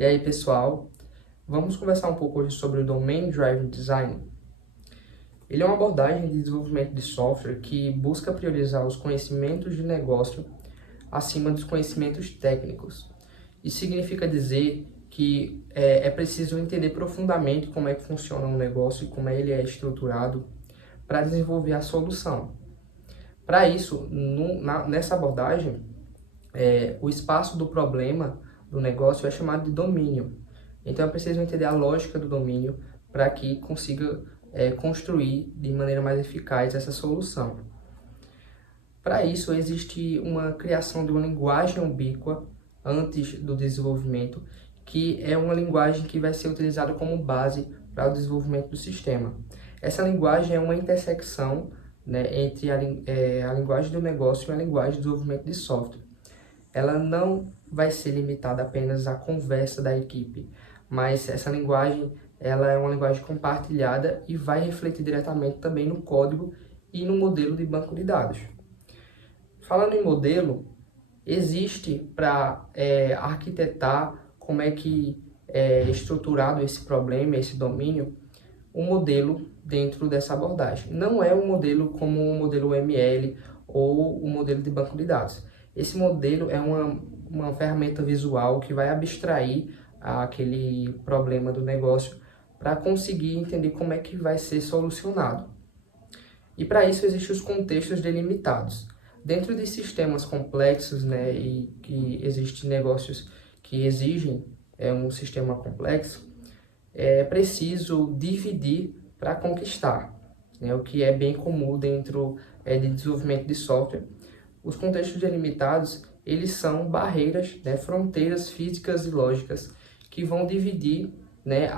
E aí, pessoal, vamos conversar um pouco hoje sobre o Domain Driven Design. Ele é uma abordagem de desenvolvimento de software que busca priorizar os conhecimentos de negócio acima dos conhecimentos técnicos. Isso significa dizer que é preciso entender profundamente como é que funciona um negócio e como ele é estruturado para desenvolver a solução. Para isso, nessa abordagem, o espaço do problema do negócio é chamado de domínio. Então, é preciso entender a lógica do domínio para que consiga construir de maneira mais eficaz essa solução. Para isso, existe uma criação de uma linguagem ubíqua antes do desenvolvimento, que é uma linguagem que vai ser utilizada como base para o desenvolvimento do sistema. Essa linguagem é uma intersecção, né, entre a linguagem do negócio e a linguagem de desenvolvimento de software. Ela não vai ser limitada apenas à conversa da equipe, mas essa linguagem ela é uma linguagem compartilhada e vai refletir diretamente também no código e no modelo de banco de dados. Falando em modelo, existe para arquitetar como é que é estruturado esse problema, esse domínio, um modelo dentro dessa abordagem. Não é um modelo como o modelo UML ou o modelo de banco de dados. Esse modelo é uma ferramenta visual que vai abstrair aquele problema do negócio para conseguir entender como é que vai ser solucionado. E para isso existem os contextos delimitados. Dentro de sistemas complexos, né, e que existem negócios que exigem um sistema complexo, é preciso dividir para conquistar, né, o que é bem comum dentro de desenvolvimento de software. Os contextos delimitados, eles são barreiras, né, fronteiras físicas e lógicas que vão dividir, né,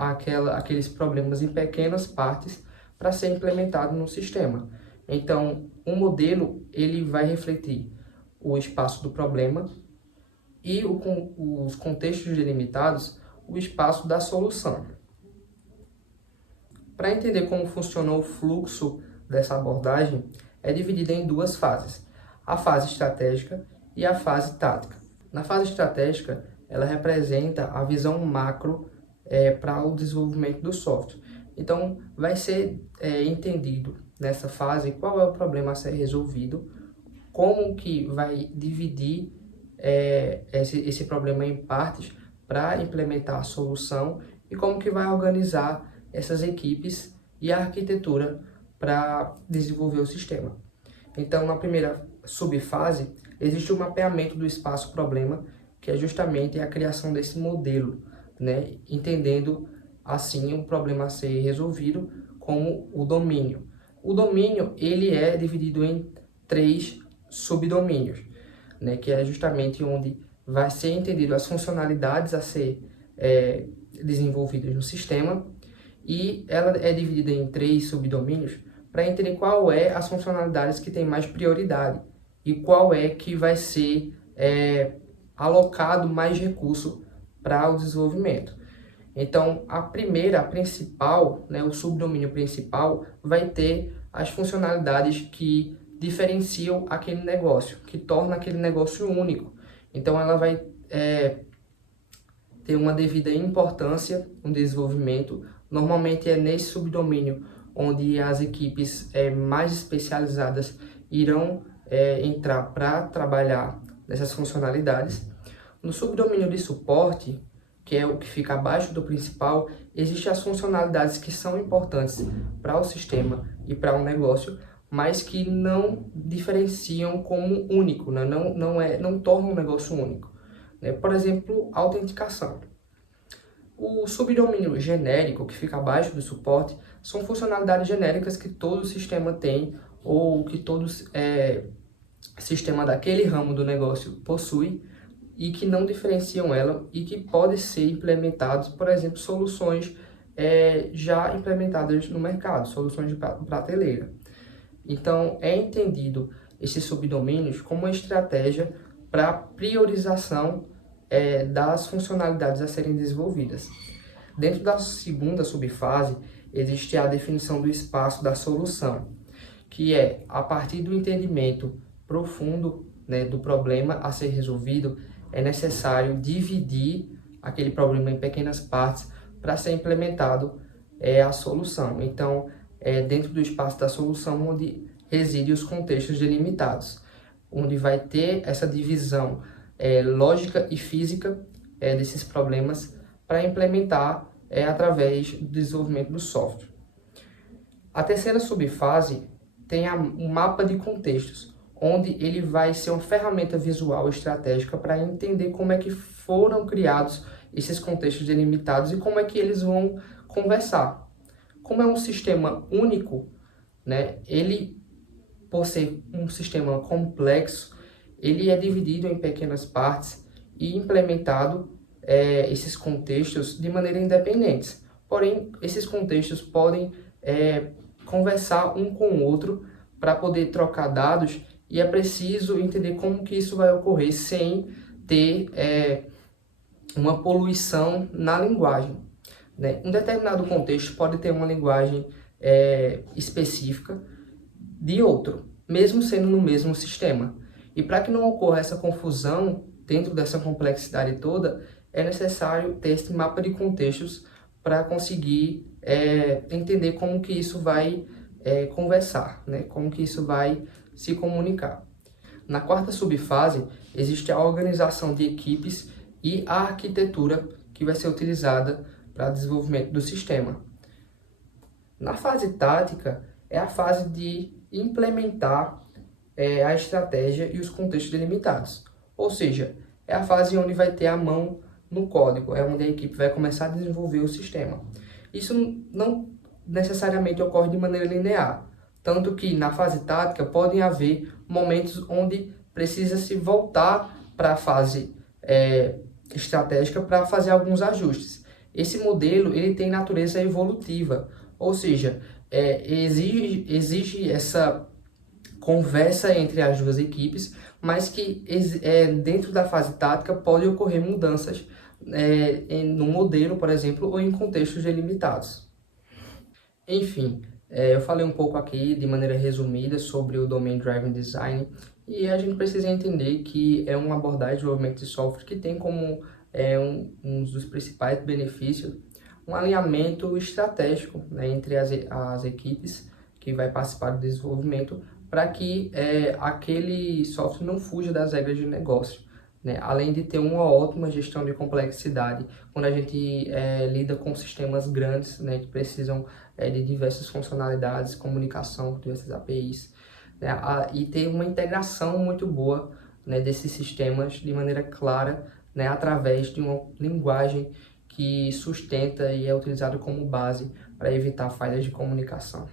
aqueles problemas em pequenas partes para ser implementado no sistema. Então, um modelo ele vai refletir o espaço do problema e os contextos delimitados, o espaço da solução. Para entender como funcionou o fluxo dessa abordagem, é dividida em duas fases: a fase estratégica e a fase tática. Na fase estratégica, ela representa a visão macro para o desenvolvimento do software. Então, vai ser entendido nessa fase qual é o problema a ser resolvido, como que vai dividir esse problema em partes para implementar a solução e como que vai organizar essas equipes e a arquitetura para desenvolver o sistema. Então, na primeira subfase, existe o mapeamento do espaço-problema, que é justamente a criação desse modelo, né? Entendendo, assim, o problema a ser resolvido como o domínio. O domínio ele é dividido em 3 subdomínios, né? Que é justamente onde vai ser entendido as funcionalidades a ser desenvolvidas no sistema, e ela é dividida em 3 subdomínios para entender qual é as funcionalidades que tem mais prioridade e qual é que vai ser alocado mais recurso para o desenvolvimento. Então, a principal, né, o subdomínio principal vai ter as funcionalidades que diferenciam aquele negócio, que torna aquele negócio único. Então, ela vai ter uma devida importância no desenvolvimento. Normalmente é nesse subdomínio onde as equipes mais especializadas irão entrar para trabalhar nessas funcionalidades. No subdomínio de suporte, que é o que fica abaixo do principal, existem as funcionalidades que são importantes para o sistema e para o negócio, mas que não diferenciam como único, né? Não tornam um negócio único, né? Por exemplo, autenticação. O subdomínio genérico, que fica abaixo do suporte, são funcionalidades genéricas que todo sistema tem ou que todo sistema daquele ramo do negócio possui e que não diferenciam ela e que podem ser implementados, por exemplo, soluções já implementadas no mercado, soluções de prateleira. Então, é entendido esses subdomínios como uma estratégia para priorização das funcionalidades a serem desenvolvidas. Dentro da segunda subfase, existe a definição do espaço da solução, que é, a partir do entendimento profundo, né, do problema a ser resolvido, é necessário dividir aquele problema em pequenas partes para ser implementado a solução. Então, é dentro do espaço da solução onde residem os contextos delimitados, onde vai ter essa divisão lógica e física desses problemas para implementar através do desenvolvimento do software. A terceira subfase tem um mapa de contextos, onde ele vai ser uma ferramenta visual estratégica para entender como é que foram criados esses contextos delimitados e como é que eles vão conversar. Como é um sistema único, né, ele, por ser um sistema complexo, ele é dividido em pequenas partes e implementado esses contextos de maneira independente. Porém, esses contextos podem conversar um com o outro para poder trocar dados e é preciso entender como que isso vai ocorrer sem ter uma poluição na linguagem, né? Um determinado contexto pode ter uma linguagem específica de outro, mesmo sendo no mesmo sistema. E para que não ocorra essa confusão dentro dessa complexidade toda, é necessário ter esse mapa de contextos para conseguir entender como que isso vai conversar, né? Como que isso vai se comunicar. Na quarta subfase, existe a organização de equipes e a arquitetura que vai ser utilizada para o desenvolvimento do sistema. Na fase tática, é a fase de implementar a estratégia e os contextos delimitados. Ou seja, é a fase onde vai ter a mão no código, é onde a equipe vai começar a desenvolver o sistema. Isso não necessariamente ocorre de maneira linear, tanto que na fase tática podem haver momentos onde precisa se voltar para a fase estratégica para fazer alguns ajustes. Esse modelo ele tem natureza evolutiva, ou seja, exige essa conversa entre as duas equipes, mas que dentro da fase tática pode ocorrer mudanças no modelo, por exemplo, ou em contextos delimitados. Enfim, eu falei um pouco aqui de maneira resumida sobre o Domain Driven Design e a gente precisa entender que é uma abordagem de desenvolvimento de software que tem como um dos principais benefícios um alinhamento estratégico, né, entre as equipes que vai participar do desenvolvimento para que aquele software não fuja das regras de negócio, né? Além de ter uma ótima gestão de complexidade, quando a gente lida com sistemas grandes, né, que precisam de diversas funcionalidades, comunicação com diversas APIs, né, e ter uma integração muito boa, né, desses sistemas de maneira clara, né, através de uma linguagem que sustenta e é utilizada como base para evitar falhas de comunicação.